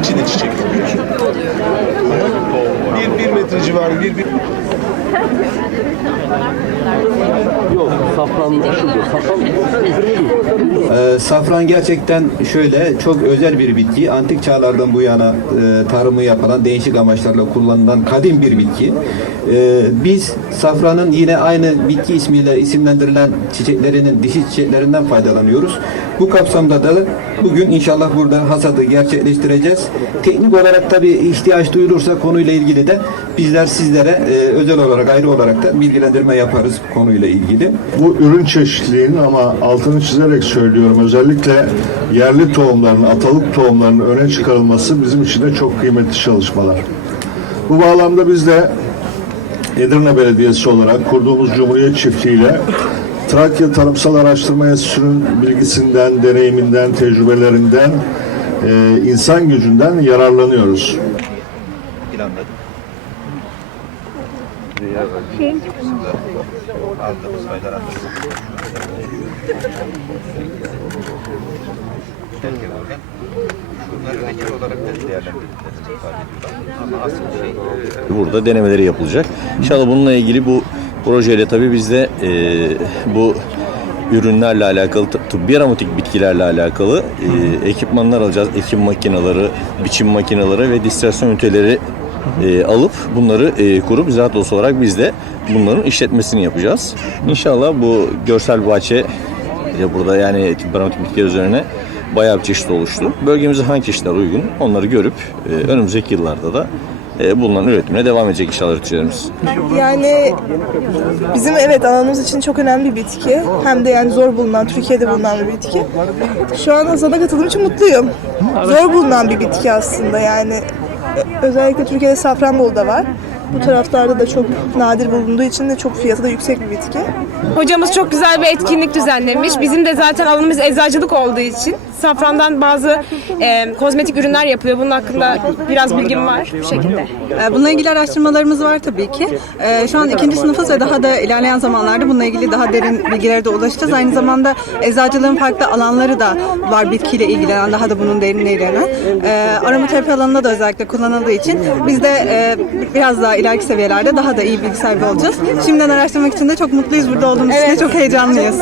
İçine çiçek. Bir, bir metre civarı, bir, bir... Safran. Safran Ee, safran gerçekten şöyle çok özel bir bitki. Antik çağlardan bu yana e, tarımı yapılan değişik amaçlarla kullanılan kadim bir bitki. Ee, biz safranın yine aynı bitki ismiyle isimlendirilen çiçeklerinin dişi çiçeklerinden faydalanıyoruz. Bu kapsamda da bugün inşallah burada hasadı gerçekleştireceğiz. Teknik olarak tabii ihtiyaç duyulursa konuyla ilgili de bizler sizlere e, özel olarak ayrı olarak da bilgilendirme yaparız konuyla ilgili. Bu ürün çeşitliliğinin ama altını çizerek söylüyorum özellikle yerli tohumların, atalık tohumlarının öne çıkarılması bizim için de çok kıymetli çalışmalar. Bu bağlamda biz de Edirne Belediyesi olarak kurduğumuz Cumhuriyet Çiftliği ile Trakya Tarımsal Araştırma Enstitüsü'nün bilgisinden, deneyiminden, tecrübelerinden, e, insan gücünden yararlanıyoruz. planladık. Burada denemeleri yapılacak. İnşallah bununla ilgili bu projeyle tabii biz de e, bu ürünlerle alakalı, tıbbi aromatik bitkilerle alakalı e, ekipmanlar alacağız. Ekim makineleri, biçim makineleri ve distrasyon üniteleri e, alıp bunları e, kurup ziraat odası olarak biz de bunların işletmesini yapacağız. İnşallah bu görsel bahçe ya burada yani bitkiler üzerine bayağı bir çeşit oluştu. Bölgemize hangi çeşitler uygun onları görüp e, önümüzdeki yıllarda da e, bulunan üretimine devam edecek inşallah üreticilerimiz. Yani bizim evet alanımız için çok önemli bir bitki. Hem de yani zor bulunan, Türkiye'de bulunan bir bitki. Şu an Hasan'a katıldığım için mutluyum. Zor bulunan bir bitki aslında yani. Özellikle Türkiye'de Safranbolu'da var. Bu taraflarda da çok nadir bulunduğu için de çok fiyatı da yüksek bir bitki. Hocamız çok güzel bir etkinlik düzenlemiş. Bizim de zaten alanımız eczacılık olduğu için safrandan bazı e, kozmetik ürünler yapıyor. Bunun hakkında biraz bilgim var bu şekilde. Ee, Bununla ilgili araştırmalarımız var tabii ki. Ee, Şu an ikinci sınıfız ve daha da ilerleyen zamanlarda bununla ilgili daha derin bilgilere de ulaşacağız. Aynı zamanda eczacılığın farklı alanları da var bitkiyle ilgilenen, daha da bunun derinine ilgilenen. Ee, Aromaterapi alanında da özellikle kullanıldığı için biz de e, biraz daha ileriki seviyelerde daha da iyi bilgi sahibi olacağız. Şimdiden araştırmak için de çok mutluyuz burada olduğumuz için de çok heyecanlıyız.